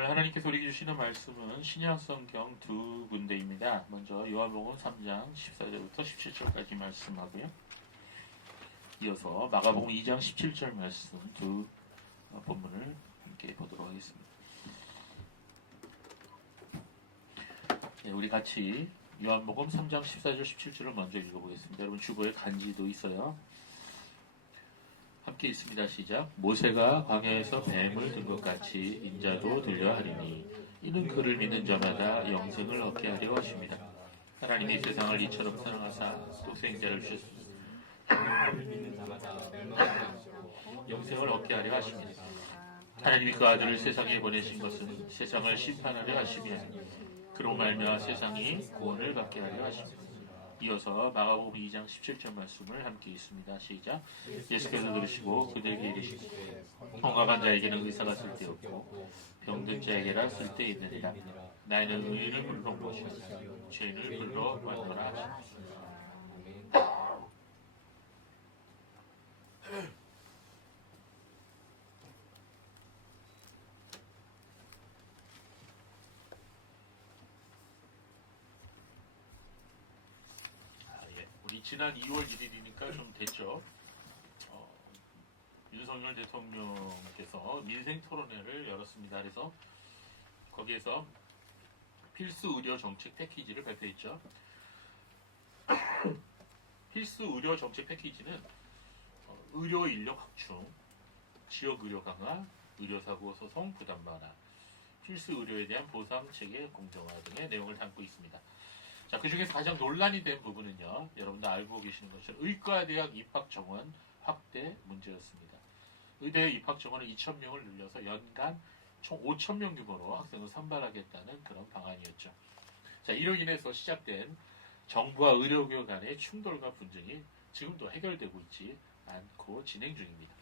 오늘 하나님께서 우리에게 주시는 말씀은 신약성경 두 군데입니다. 먼저 요한복음 3장 14절부터 17절까지 말씀하고요. 이어서 마가복음 2장 17절 말씀 두 본문을 함께 보도록 하겠습니다. 네, 우리 같이 요한복음 3장 14절 17절을 먼저 읽어보겠습니다. 여러분 주보에 간지도 있어요. 함께 있습니다. 시작. 모세가 광야에서 뱀을 든 것 같이 인자도 들려 하리니 이는 그를 믿는 자마다 영생을 얻게 하려 하십니다. 하나님이 세상을 이처럼 사랑하사 독생자를 주셨습니다. 영생을 얻게 하려 하십니다. 하나님이 그 아들을 세상에 보내신 것은 세상을 심판하려 하시며 그로 말미암아 세상이 구원을 받게 하려 하십니다. 이어서 마가복음 2장 17절 말씀을 함께 있습니다. 시작. 예수께서 들으시고 그들에게 이르시되 건강한 자에게는 의사가 쓸데없고 병든 자에게라 쓸데있느니라. 나는 의인을 불러 모시고 죄인을 불러 모아노라 하시니라. 우리 지난 2월 1일이니까 좀 됐죠. 윤석열 대통령께서 민생토론회를 열었습니다. 그래서 거기에서 필수 의료 정책 패키지를 발표했죠. 필수 의료 정책 패키지는 의료 인력 확충, 지역 의료 강화, 의료사고 소송 부담 완화, 필수 의료에 대한 보상 체계 공정화 등의 내용을 담고 있습니다. 자, 그 중에서 가장 논란이 된 부분은요, 여러분들 알고 계시는 것처럼 의과대학 입학 정원 확대 문제였습니다. 의대 입학 정원을 2,000명을 늘려서 연간 총 5,000명 규모로 학생을 선발하겠다는 그런 방안이었죠. 자, 이로 인해서 시작된 정부와 의료기관 간의 충돌과 분쟁이 지금도 해결되고 있지 않고 진행 중입니다.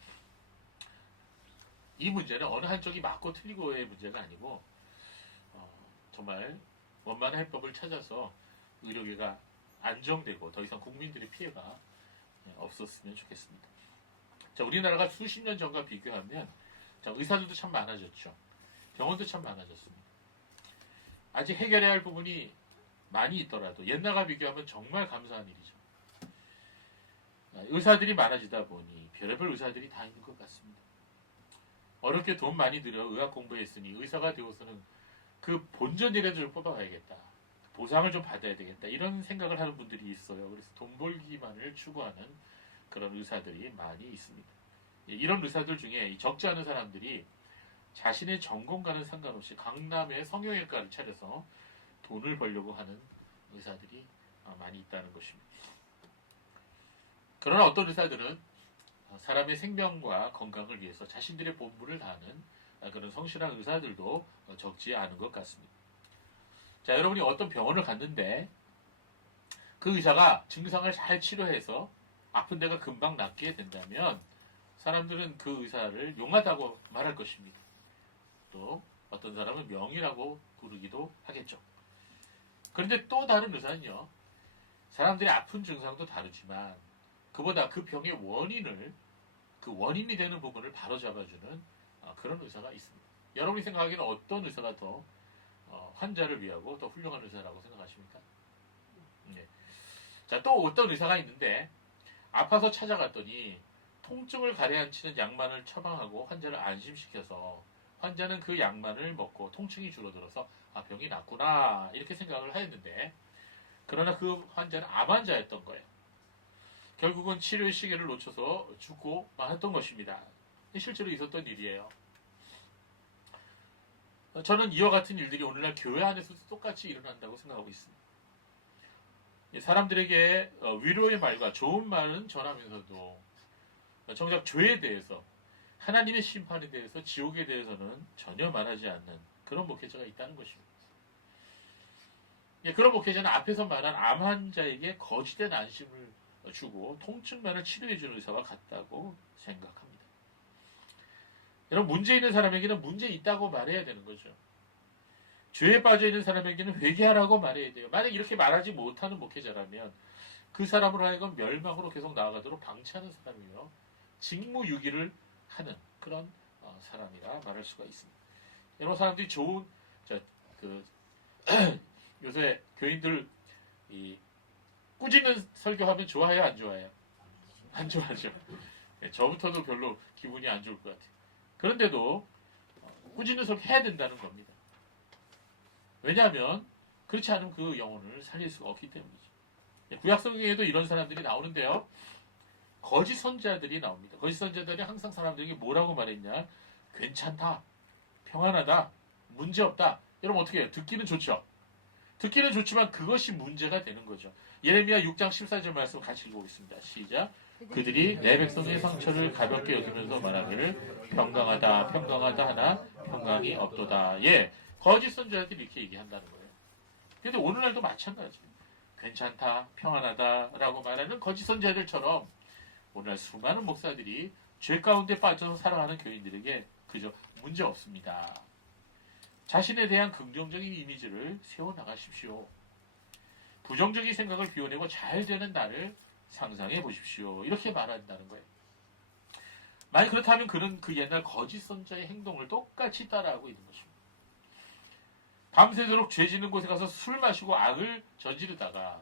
이 문제는 어느 한쪽이 맞고 틀리고의 문제가 아니고 정말 원만한 해법을 찾아서 의료계가 안정되고 더 이상 국민들의 피해가 없었으면 좋겠습니다. 자, 우리나라가 수십 년 전과 비교하면 자, 의사들도 참 많아졌죠. 병원도 참 많아졌습니다. 아직 해결해야 할 부분이 많이 있더라도 옛날과 비교하면 정말 감사한 일이죠. 의사들이 많아지다 보니 별의별 의사들이 다 있는 것 같습니다. 어렵게 돈 많이 들여 의학 공부했으니 의사가 되어서는 그 본전이라도 좀 뽑아가야겠다. 보상을 좀 받아야 되겠다. 이런 생각을 하는 분들이 있어요. 그래서 돈 벌기만을 추구하는 그런 의사들이 많이 있습니다. 이런 의사들 중에 적지 않은 사람들이 자신의 전공과는 상관없이 강남의 성형외과를 차려서 돈을 벌려고 하는 의사들이 많이 있다는 것입니다. 그러나 어떤 의사들은 사람의 생명과 건강을 위해서 자신들의 본분을 다하는 그런 성실한 의사들도 적지 않은 것 같습니다. 자, 여러분이 어떤 병원을 갔는데 그 의사가 증상을 잘 치료해서 아픈 데가 금방 낫게 된다면 사람들은 그 의사를 용하다고 말할 것입니다. 또 어떤 사람은 명의라고 부르기도 하겠죠. 그런데 또 다른 의사는요, 사람들이 아픈 증상도 다르지만 그보다 그 병의 그 원인이 되는 부분을 바로 잡아주는 그런 의사가 있습니다. 여러분이 생각하기에는 어떤 의사가 더 환자를 위하고 더 훌륭한 의사라고 생각하십니까? 네. 자, 또 어떤 의사가 있는데 아파서 찾아갔더니 통증을 가라앉히는 약만을 처방하고 환자를 안심시켜서 환자는 그 약만을 먹고 통증이 줄어들어서 병이 낫구나 이렇게 생각을 하였는데 그러나 그 환자는 암 환자였던 거예요. 결국은 치료의 시기를 놓쳐서 죽고 말았던 것입니다. 실제로 있었던 일이에요. 저는 이와 같은 일들이 오늘날 교회 안에서도 똑같이 일어난다고 생각하고 있습니다. 사람들에게 위로의 말과 좋은 말은 전하면서도 정작 죄에 대해서 하나님의 심판에 대해서 지옥에 대해서는 전혀 말하지 않는 그런 목회자가 있다는 것입니다. 그런 목회자는 앞에서 말한 암 환자에게 거짓된 안심을 주고 통증만을 치료해주는 의사와 같다고 생각합니다. 여러분, 문제 있는 사람에게는 문제 있다고 말해야 되는 거죠. 죄에 빠져 있는 사람에게는 회개하라고 말해야 돼요. 만약 이렇게 말하지 못하는 목회자라면 그 사람으로 하여금 멸망으로 계속 나아가도록 방치하는 사람이요, 직무유기를 하는 그런 사람이라 말할 수가 있습니다. 여러 사람들이 좋은 그 요새 교인들 이 꾸짖는 설교하면 좋아해요, 안 좋아해요? 안 좋아하죠. 예, 저부터도 별로 기분이 안 좋을 것 같아요. 그런데도 꾸짖는 설교 해야 된다는 겁니다. 왜냐하면 그렇지 않으면 그 영혼을 살릴 수가 없기 때문이죠. 예, 구약성경에도 이런 사람들이 나오는데요. 거짓 선지자들이 나옵니다. 거짓 선지자들이 항상 사람들에게 뭐라고 말했냐? 괜찮다, 평안하다, 문제없다. 여러분 어떻게 해요? 듣기는 좋죠. 듣기는 좋지만 그것이 문제가 되는 거죠. 예레미야 6장 14절 말씀 같이 읽어보겠습니다. 시작. 그들이 내 백성의 상처를 가볍게 여기면서 말하기를 평강하다 평강하다 하나 평강이 없도다. 예, 거짓 선지자들이 이렇게 얘기한다는 거예요. 근데 오늘날도 마찬가지예요. 괜찮다 평안하다라고 말하는 거짓 선지자들처럼 오늘날 수많은 목사들이 죄 가운데 빠져서 살아가는 교인들에게 그저 문제 없습니다. 자신에 대한 긍정적인 이미지를 세워나가십시오. 부정적인 생각을 비워내고 잘 되는 날을 상상해 보십시오. 이렇게 말한다는 거예요. 만약 그렇다면 그는 그 옛날 거짓 선자의 행동을 똑같이 따라하고 있는 것입니다. 밤새도록 죄 짓는 곳에 가서 술 마시고 악을 저지르다가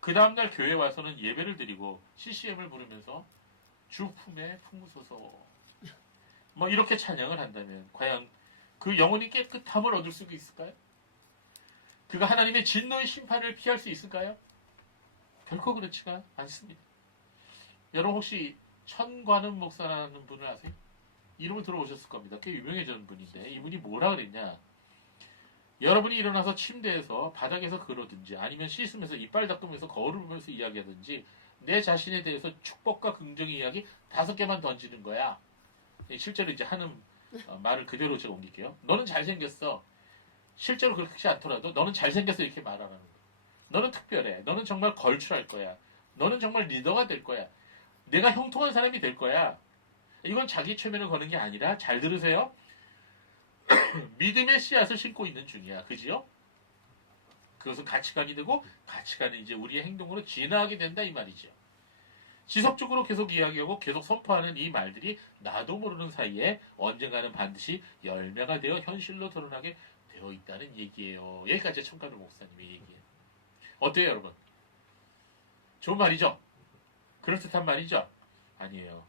그 다음날 교회에 와서는 예배를 드리고 CCM을 부르면서 주 품에 품으소서 뭐 이렇게 찬양을 한다면 과연 그 영혼이 깨끗함을 얻을 수 있을까요? 그가 하나님의 진노의 심판을 피할 수 있을까요? 결코 그렇지가 않습니다. 여러분 혹시 천관음 목사라는 분을 아세요? 이름을 들어보셨을 겁니다. 꽤 유명해진 분인데 이분이 뭐라 그랬냐? 여러분이 일어나서 침대에서 바닥에서 그러든지 아니면 씻으면서 이빨 닦으면서 거울을 보면서 이야기하든지 내 자신에 대해서 축복과 긍정의 이야기 5개만 던지는 거야. 실제로 이제 하는 말을 그대로 제가 옮길게요. 너는 잘생겼어. 실제로 그렇지 않더라도 너는 잘생겼어 이렇게 말하는 거야. 너는 특별해. 너는 정말 걸출할 거야. 너는 정말 리더가 될 거야. 내가 형통한 사람이 될 거야. 이건 자기 최면을 거는 게 아니라 잘 들으세요. 믿음의 씨앗을 심고 있는 중이야. 그지요? 그것은 가치관이 되고 가치관이 이제 우리의 행동으로 진화하게 된다 이 말이죠. 지속적으로 계속 이야기하고 계속 선포하는 이 말들이 나도 모르는 사이에 언젠가는 반드시 열매가 되어 현실로 드러나게 되어 있다는 얘기예요. 여기까지 청가루 목사님의 얘기예요. 어때요 여러분? 좋은 말이죠? 그럴듯한 말이죠? 아니에요.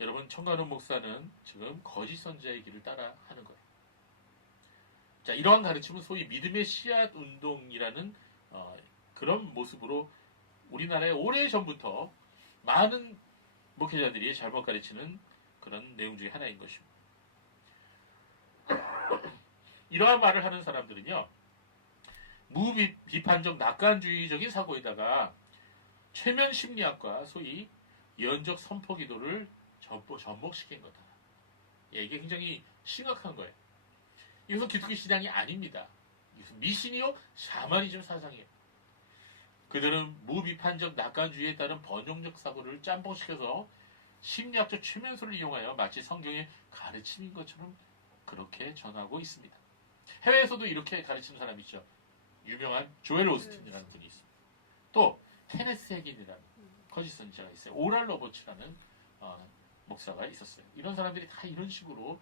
여러분 청가루 목사는 지금 거짓 선지자의 길을 따라 하는 거예요. 자, 이러한 가르침은 소위 믿음의 씨앗 운동이라는 그런 모습으로 우리나라에 오래전부터 많은 목회자들이 잘못 가르치는 그런 내용 중에 하나인 것입니다. 이러한 말을 하는 사람들은요. 무비판적 낙관주의적인 사고에다가 최면 심리학과 소위 예언적 선포 기도를 접목시킨 거다. 예, 이게 굉장히 심각한 거예요. 이것은 기독교 신앙이 아닙니다. 이것은 미신이요 샤머니즘 사상이에요. 그들은 무비판적 낙관주의에 따른 번영적 사고를 짬뽕시켜서 심리학적 최면소를 이용하여 마치 성경의 가르침인 것처럼 그렇게 전하고 있습니다. 해외에서도 이렇게 가르치는 사람이 있죠. 유명한 조엘 오스틴이라는 분이 있습니다. 또 테네스 헤긴이라는 거짓 선지자가 있어요. 오랄 로버츠라는 목사가 있었어요. 이런 사람들이 다 이런 식으로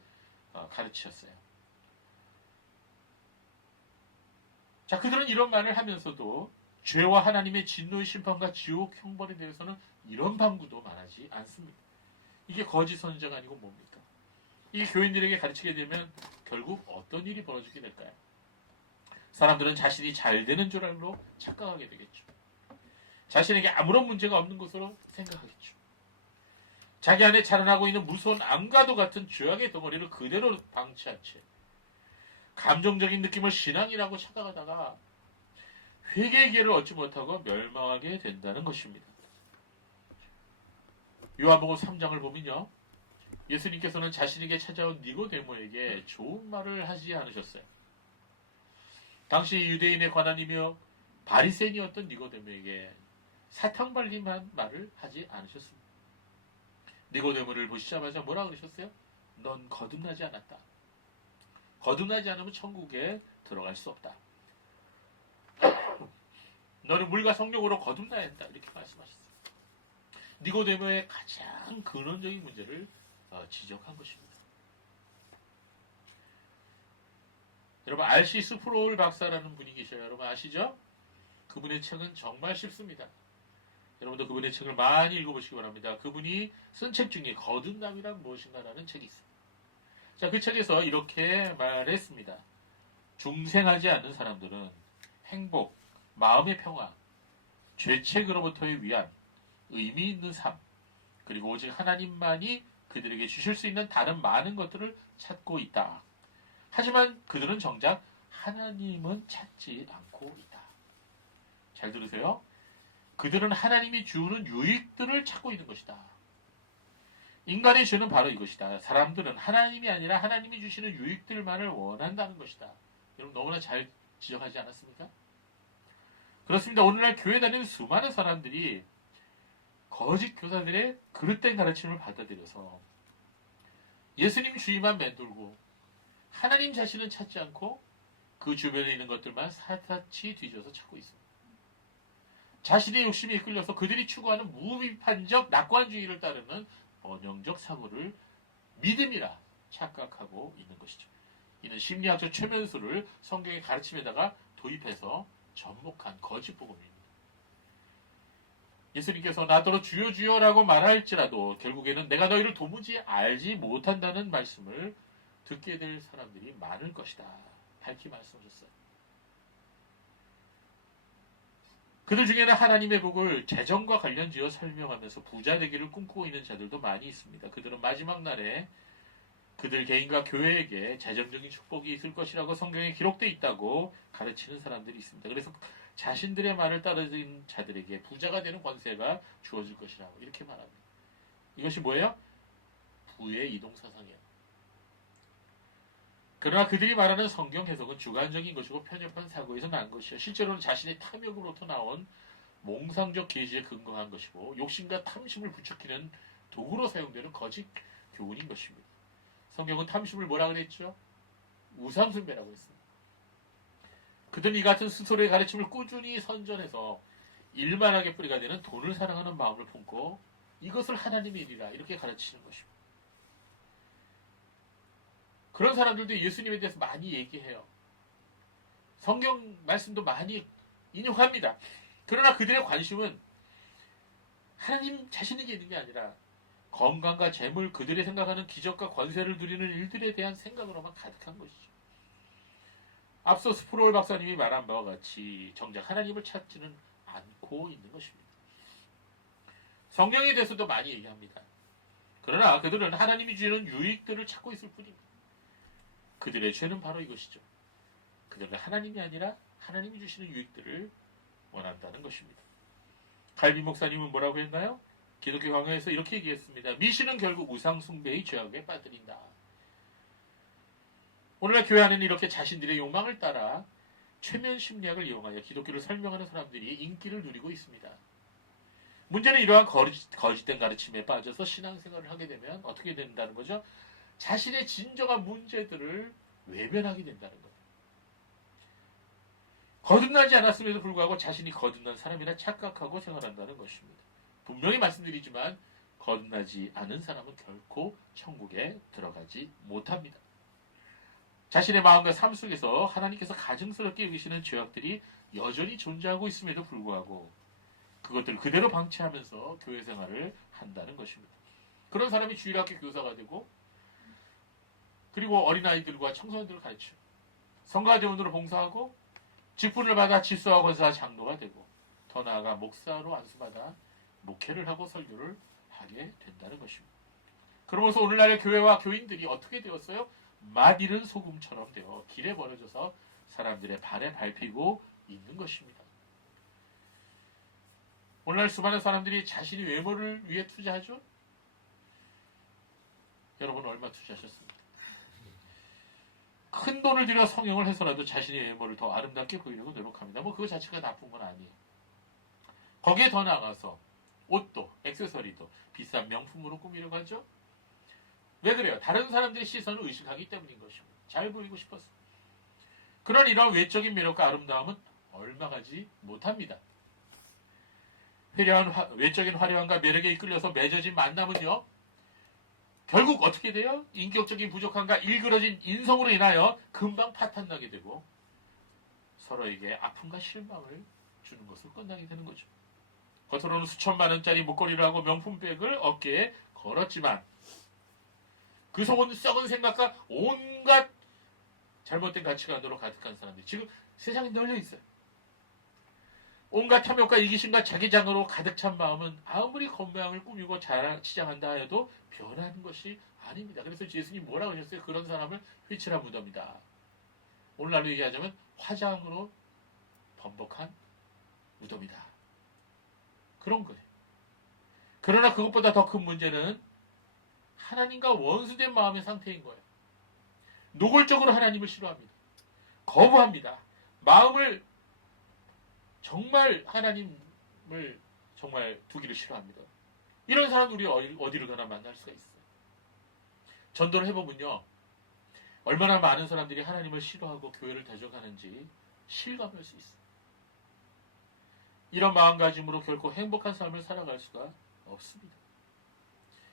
가르치셨어요. 자, 그들은 이런 말을 하면서도 죄와 하나님의 진노의 심판과 지옥 형벌에 대해서는 이런 방구도 말하지 않습니다. 이게 거짓 선지자가 아니고 뭡니까? 이 교인들에게 가르치게 되면 결국 어떤 일이 벌어지게 될까요? 사람들은 자신이 잘 되는 줄 알고 착각하게 되겠죠. 자신에게 아무런 문제가 없는 것으로 생각하겠죠. 자기 안에 자라나고 있는 무서운 암과도 같은 죄악의 덩어리를 그대로 방치한 채 감정적인 느낌을 신앙이라고 착각하다가 회개의 기회를 얻지 못하고 멸망하게 된다는 것입니다. 요한복음 3장을 보면요. 예수님께서는 자신에게 찾아온 니고데모에게 좋은 말을 하지 않으셨어요. 당시 유대인의 관원이며 바리새인이었던 니고데모에게 사탕 발림한 말을 하지 않으셨습니다. 니고데모를 보시자마자 뭐라 그러셨어요? 넌 거듭나지 않았다. 거듭나지 않으면 천국에 들어갈 수 없다. 너는 물과 성령으로 거듭나야 한다. 이렇게 말씀하셨어요. 니고데모의 가장 근원적인 문제를 지적한 것입니다. 여러분 R.C. 스프롤 박사라는 분이 계셔요. 여러분 아시죠? 그분의 책은 정말 쉽습니다. 여러분도 그분의 책을 많이 읽어보시기 바랍니다. 그분이 쓴 책 중에 거듭남이란 무엇인가라는 책이 있습니다. 자, 그 책에서 이렇게 말했습니다. 중생하지 않는 사람들은 행복, 마음의 평화, 죄책으로부터의 위안, 의미 있는 삶, 그리고 오직 하나님만이 그들에게 주실 수 있는 다른 많은 것들을 찾고 있다. 하지만 그들은 정작 하나님은 찾지 않고 있다. 잘 들으세요. 그들은 하나님이 주는 유익들을 찾고 있는 것이다. 인간의 죄는 바로 이것이다. 사람들은 하나님이 아니라 하나님이 주시는 유익들만을 원한다는 것이다. 여러분 너무나 잘 지적하지 않았습니까? 그렇습니다. 오늘날 교회 다니는 수많은 사람들이 거짓 교사들의 그릇된 가르침을 받아들여서 예수님 주의만 맴돌고 하나님 자신은 찾지 않고 그 주변에 있는 것들만 사사치 뒤져서 찾고 있습니다. 자신의 욕심에 이끌려서 그들이 추구하는 무비판적 낙관주의를 따르는 번영적 사고를 믿음이라 착각하고 있는 것이죠. 이는 심리학적 최면수를 성경의 가르침에다가 도입해서 접목한 거짓 복음입니다. 예수님께서 나더러 주여 주여라고 말할지라도 결국에는 내가 너희를 도무지 알지 못한다는 말씀을 듣게 될 사람들이 많을 것이다. 밝히 말씀하셨어요. 그들 중에는 하나님의 복을 재정과 관련지어 설명하면서 부자 되기를 꿈꾸고 있는 자들도 많이 있습니다. 그들은 마지막 날에 그들 개인과 교회에게 재정적인 축복이 있을 것이라고 성경에 기록되어 있다고 가르치는 사람들이 있습니다. 그래서 자신들의 말을 따르는 자들에게 부자가 되는 권세가 주어질 것이라고 이렇게 말합니다. 이것이 뭐예요? 부의 이동사상이에요. 그러나 그들이 말하는 성경 해석은 주관적인 것이고 편협한 사고에서 난 것이요. 실제로는 자신의 탐욕으로부터 나온 몽상적 계시에 근거한 것이고 욕심과 탐심을 부추기는 도구로 사용되는 거짓 교훈인 것입니다. 성경은 탐심을 뭐라 그랬죠? 우상숭배라고 했습니다. 그들은 이 같은 스스로의 가르침을 꾸준히 선전해서 일만하게 뿌리가 되는 돈을 사랑하는 마음을 품고 이것을 하나님의 일이라 이렇게 가르치는 것입니다. 그런 사람들도 예수님에 대해서 많이 얘기해요. 성경 말씀도 많이 인용합니다. 그러나 그들의 관심은 하나님 자신에게 있는 게 아니라 건강과 재물, 그들이 생각하는 기적과 권세를 누리는 일들에 대한 생각으로만 가득한 것이죠. 앞서 스프롤 박사님이 말한 바와 같이 정작 하나님을 찾지는 않고 있는 것입니다. 성경에 대해서도 많이 얘기합니다. 그러나 그들은 하나님이 주는 유익들을 찾고 있을 뿐입니다. 그들의 죄는 바로 이것이죠. 그들은 하나님이 아니라 하나님이 주시는 유익들을 원한다는 것입니다. 갈비 목사님은 뭐라고 했나요? 기독교 강요에서 이렇게 얘기했습니다. 미신은 결국 우상숭배의 죄악에 빠뜨린다. 오늘날 교회 안에는 이렇게 자신들의 욕망을 따라 최면 심리학을 이용하여 기독교를 설명하는 사람들이 인기를 누리고 있습니다. 문제는 이러한 거짓된 가르침에 빠져서 신앙생활을 하게 되면 어떻게 된다는 거죠? 자신의 진정한 문제들을 외면하게 된다는 거예요. 거듭나지 않았음에도 불구하고 자신이 거듭난 사람이라 착각하고 생활한다는 것입니다. 분명히 말씀드리지만 거듭나지 않은 사람은 결코 천국에 들어가지 못합니다. 자신의 마음과 삶 속에서 하나님께서 가증스럽게 여기시는 죄악들이 여전히 존재하고 있음에도 불구하고 그것들을 그대로 방치하면서 교회 생활을 한다는 것입니다. 그런 사람이 주일학교 교사가 되고 그리고 어린아이들과 청소년들을 가르치고 성가대원으로 봉사하고 직분을 받아 질서와 권사 장로가 되고 더 나아가 목사로 안수받아 목회를 하고 설교를 하게 된다는 것입니다. 그러면서 오늘날의 교회와 교인들이 어떻게 되었어요? 맛 잃은 소금처럼 되어 길에 버려져서 사람들의 발에 밟히고 있는 것입니다. 오늘날 수많은 사람들이 자신의 외모를 위해 투자하죠? 여러분 얼마 투자하셨습니까? 큰 돈을 들여 성형을 해서라도 자신의 외모를 더 아름답게 보이려고 노력합니다. 그거 자체가 나쁜 건 아니에요. 거기에 더 나아가서 옷도 액세서리도 비싼 명품으로 꾸미려고 하죠? 왜 그래요? 다른 사람들의 시선을 의식하기 때문인 것입니다. 잘 보이고 싶어서. 그런 이러한 외적인 매력과 아름다움은 얼마 가지 못합니다. 외적인 화려함과 매력에 이끌려서 맺어진 만남은요, 결국 어떻게 돼요? 인격적인 부족함과 일그러진 인성으로 인하여 금방 파탄나게 되고 서로에게 아픔과 실망을 주는 것을 끝나게 되는 거죠. 겉으로는 수천만 원짜리 목걸이를 하고 명품백을 어깨에 걸었지만 그 속은 썩은 생각과 온갖 잘못된 가치관으로 가득한 사람들이 지금 세상에 널려 있어요. 온갖 탐욕과 이기심과 자기장으로 가득 찬 마음은 아무리 건강을 꾸미고 치장한다 해도 변하는 것이 아닙니다. 그래서 예수님 뭐라고 하셨어요? 그런 사람을 휘치라 무덤이다. 오늘날로 얘기하자면 화장으로 범벅한 무덤이다. 그런 거예요. 그러나 그것보다 더 큰 문제는 하나님과 원수된 마음의 상태인 거예요. 노골적으로 하나님을 싫어합니다. 거부합니다. 마음을 정말 하나님을 정말 두기를 싫어합니다. 이런 사람 우리 어디로 가나 만날 수가 있어요. 전도를 해보면요. 얼마나 많은 사람들이 하나님을 싫어하고 교회를 대적하는지 실감할 수 있어요. 이런 마음가짐으로 결코 행복한 삶을 살아갈 수가 없습니다.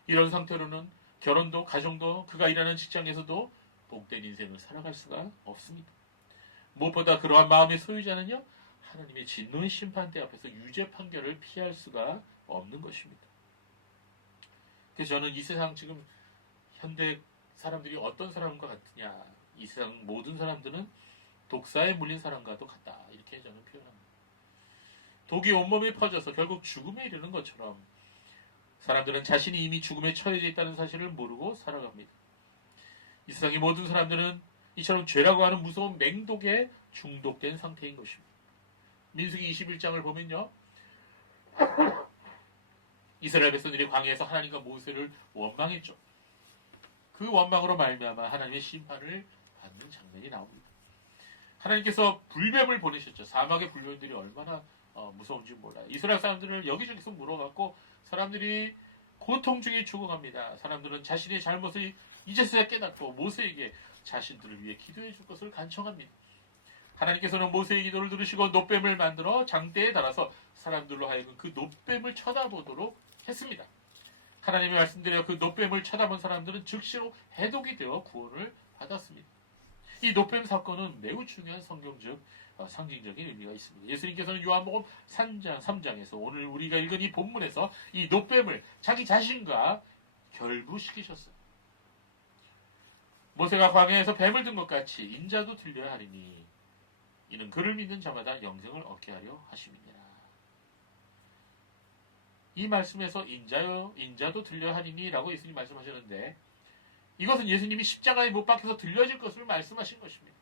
이런 상태로는 결혼도 가정도 그가 일하는 직장에서도 복된 인생을 살아갈 수가 없습니다. 무엇보다 그러한 마음의 소유자는요. 하나님의 진노의 심판대 앞에서 유죄 판결을 피할 수가 없는 것입니다. 그래서 저는 이 세상 지금 현대 사람들이 어떤 사람과 같으냐. 이 세상 모든 사람들은 독사에 물린 사람과도 같다. 이렇게 저는 표현합니다. 독이 온몸에 퍼져서 결국 죽음에 이르는 것처럼 사람들은 자신이 이미 죽음에 처해져 있다는 사실을 모르고 살아갑니다. 이 세상의 모든 사람들은 이처럼 죄라고 하는 무서운 맹독에 중독된 상태인 것입니다. 민수기 21장을 보면요. 이스라엘 백성들이 광야에서 하나님과 모세를 원망했죠. 그 원망으로 말미암아 하나님의 심판을 받는 장면이 나옵니다. 하나님께서 불뱀을 보내셨죠. 사막의 불뱀들이 얼마나 무서운지 몰라요. 이스라엘 사람들을 여기저기서 물어갖고 사람들이 고통 중에 죽어갑니다. 사람들은 자신의 잘못을 이제서야 깨닫고 모세에게 자신들을 위해 기도해 줄 것을 간청합니다. 하나님께서는 모세의 기도를 들으시고 놋뱀을 만들어 장대에 달아서 사람들로 하여금 그 놋뱀을 쳐다보도록 했습니다. 하나님의 말씀대로 그 놋뱀을 쳐다본 사람들은 즉시로 해독이 되어 구원을 받았습니다. 이 놋뱀 사건은 매우 중요한 성경적 상징적인 의미가 있습니다. 예수님께서는 요한복음 3장에서 오늘 우리가 읽은 이 본문에서 이 놋뱀을 자기 자신과 결부시키셨어요. 모세가 광야에서 뱀을 든 것 같이 인자도 들려야 하리니 이는 그를 믿는 자마다 영생을 얻게 하려 하심이니라. 이 말씀에서 인자도 들려야 하리니 라고 예수님 말씀하셨는데 이것은 예수님이 십자가에 못 박혀서 들려질 것을 말씀하신 것입니다.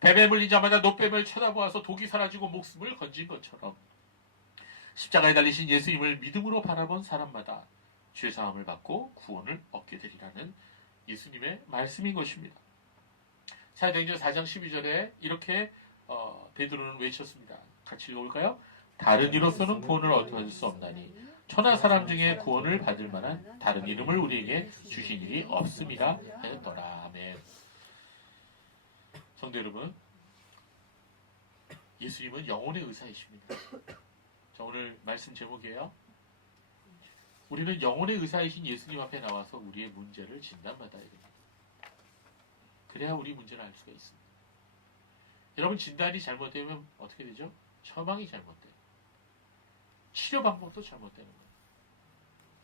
뱀에 물린 자마다 놋뱀을 쳐다보아서 독이 사라지고 목숨을 건진 것처럼 십자가에 달리신 예수님을 믿음으로 바라본 사람마다 죄사함을 받고 구원을 얻게 되리라는 예수님의 말씀인 것입니다. 사도행전 4장 12절에 이렇게 베드로는 외쳤습니다. 같이 읽어볼까요? 다른 이로서는 구원을 얻을 수 없나니 천하 사람 중에 구원을 받을 만한 다른 이름을 우리에게 주신 일이 없음이라 하였더라. 아멘. 성도 여러분, 예수님은 영혼의 의사이십니다. 자, 오늘 말씀 제목이에요. 우리는 영혼의 의사이신 예수님 앞에 나와서 우리의 문제를 진단받아야 됩니다. 그래야 우리 문제를 알 수가 있습니다. 여러분, 진단이 잘못되면 어떻게 되죠? 처방이 잘못돼요. 치료 방법도 잘못되는 거예요.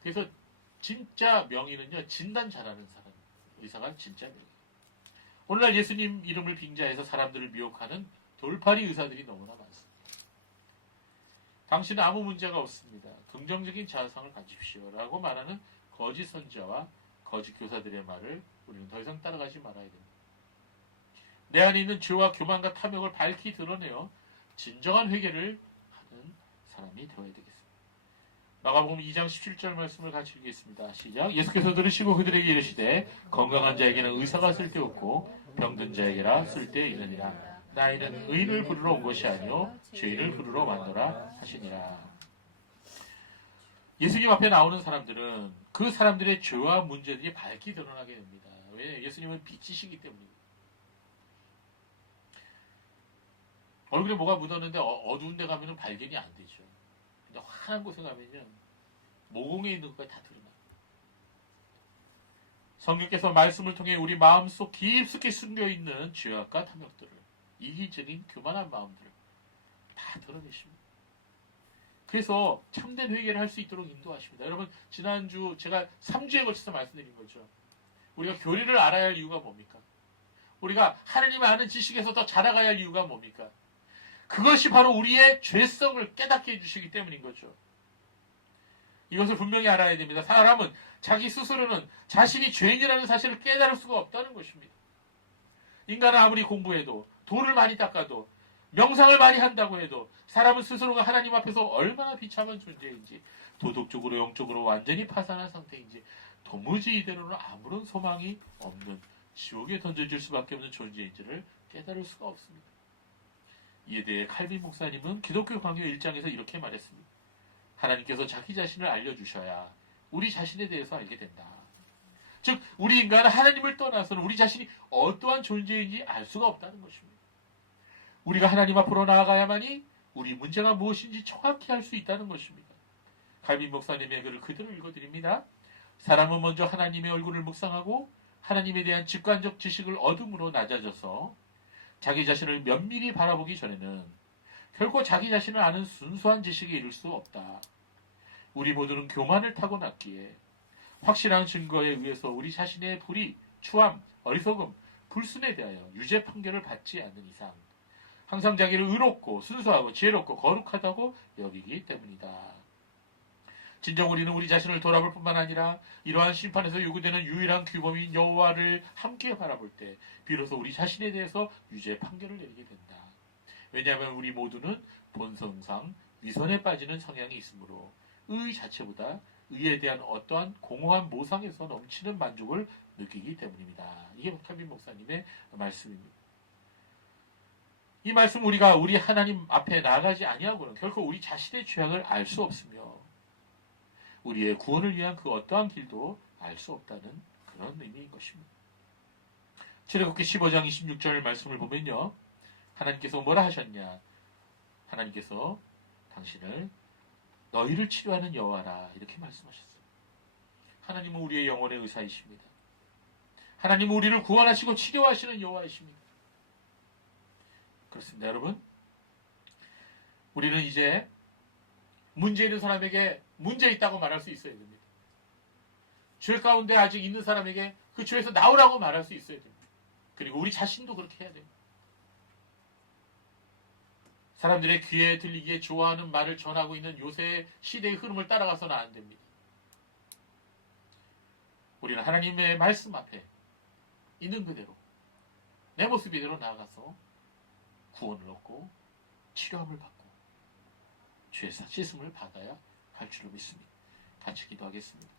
그래서 진짜 명의는요, 진단 잘하는 사람, 의사가 진짜 명의. 오늘날 예수님 이름을 빙자해서 사람들을 미혹하는 돌팔이 의사들이 너무나 많습니다. 당신은 아무 문제가 없습니다. 긍정적인 자아상을 가지십시오. 라고 말하는 거짓 선지자와 거짓 교사들의 말을 우리는 더 이상 따라가지 말아야 됩니다. 내 안에 있는 죄와 교만과 탐욕을 밝히 드러내어 진정한 회개를 하는 사람이 되어야 되겠습니다. 마가복음 2장 17절 말씀을 같이 읽겠습니다. 시작. 예수께서 들으시고 그들에게 이르시되 건강한 자에게는 의사가 쓸데없고 병든 자에게라 쓸데있느니라. 나이는 의인을 부르러 온 것이 아니요 죄인을 부르러 왔노라 하시니라. 예수님 앞에 나오는 사람들은 그 사람들의 죄와 문제들이 밝히 드러나게 됩니다. 왜? 예수님은 빛이시기 때문입니다. 얼굴에 뭐가 묻었는데 어두운 데 가면 발견이 안 되죠. 근데 환한 곳에 가면요 모공에 있는 것까지 다 드러나요. 성령께서 말씀을 통해 우리 마음속 깊숙이 숨겨있는 죄악과 탐욕들을, 이기적인 교만한 마음들을 다 드러내십니다. 그래서 참된 회개를 할 수 있도록 인도하십니다. 여러분, 지난주 제가 3주에 걸쳐서 말씀드린 거죠. 우리가 교리를 알아야 할 이유가 뭡니까? 우리가 하나님을 아는 지식에서 더 자라가야 할 이유가 뭡니까? 그것이 바로 우리의 죄성을 깨닫게 해주시기 때문인 거죠. 이것을 분명히 알아야 됩니다. 사람은 자기 스스로는 자신이 죄인이라는 사실을 깨달을 수가 없다는 것입니다. 인간은 아무리 공부해도, 돌을 많이 닦아도, 명상을 많이 한다고 해도 사람은 스스로가 하나님 앞에서 얼마나 비참한 존재인지, 도덕적으로 영적으로 완전히 파산한 상태인지 도무지 이대로는 아무런 소망이 없는 지옥에 던져질 수밖에 없는 존재인지를 깨달을 수가 없습니다. 이에 대해 칼빈 목사님은 기독교 강요 1장에서 이렇게 말했습니다. 하나님께서 자기 자신을 알려주셔야 우리 자신에 대해서 알게 된다. 즉 우리 인간은 하나님을 떠나서는 우리 자신이 어떠한 존재인지 알 수가 없다는 것입니다. 우리가 하나님 앞으로 나아가야만이 우리 문제가 무엇인지 정확히 알 수 있다는 것입니다. 칼빈 목사님의 글을 그대로 읽어드립니다. 사람은 먼저 하나님의 얼굴을 묵상하고 하나님에 대한 직관적 지식을 얻음으로 낮아져서 자기 자신을 면밀히 바라보기 전에는 결코 자기 자신을 아는 순수한 지식에 이를 수 없다. 우리 모두는 교만을 타고났기에 확실한 증거에 의해서 우리 자신의 불의, 추함, 어리석음, 불순에 대하여 유죄 판결을 받지 않는 이상 항상 자기를 의롭고 순수하고 지혜롭고 거룩하다고 여기기 때문이다. 진정 우리는 우리 자신을 돌아볼 뿐만 아니라 이러한 심판에서 요구되는 유일한 규범인 여호와를 함께 바라볼 때 비로소 우리 자신에 대해서 유죄 판결을 내리게 된다. 왜냐하면 우리 모두는 본성상 위선에 빠지는 성향이 있으므로 의 자체보다 의에 대한 어떠한 공허한 모상에서 넘치는 만족을 느끼기 때문입니다. 이게 칼빈 목사님의 말씀입니다. 이 말씀 우리가 우리 하나님 앞에 나아가지 아니하고는 결코 우리 자신의 죄악을 알 수 없으며 우리의 구원을 위한 그 어떠한 길도 알 수 없다는 그런 의미인 것입니다. 출애굽기 15장 26절 말씀을 보면요. 하나님께서 뭐라 하셨냐? 하나님께서 당신을 너희를 치료하는 여호와라 이렇게 말씀하셨어요. 하나님은 우리의 영혼의 의사이십니다. 하나님은 우리를 구원하시고 치료하시는 여호와이십니다. 그렇습니다. 여러분, 우리는 이제 문제 있는 사람에게 문제 있다고 말할 수 있어야 됩니다. 죄 가운데 아직 있는 사람에게 그 죄에서 나오라고 말할 수 있어야 됩니다. 그리고 우리 자신도 그렇게 해야 됩니다. 사람들의 귀에 들리기에 좋아하는 말을 전하고 있는 요새 시대의 흐름을 따라가서는 안 됩니다. 우리는 하나님의 말씀 앞에 있는 그대로 내 모습 이대로 나아가서 구원을 얻고 치료함을 받고 죄에서 씻음을 받아야 할 줄로 믿습니다. 같이 기도하겠습니다.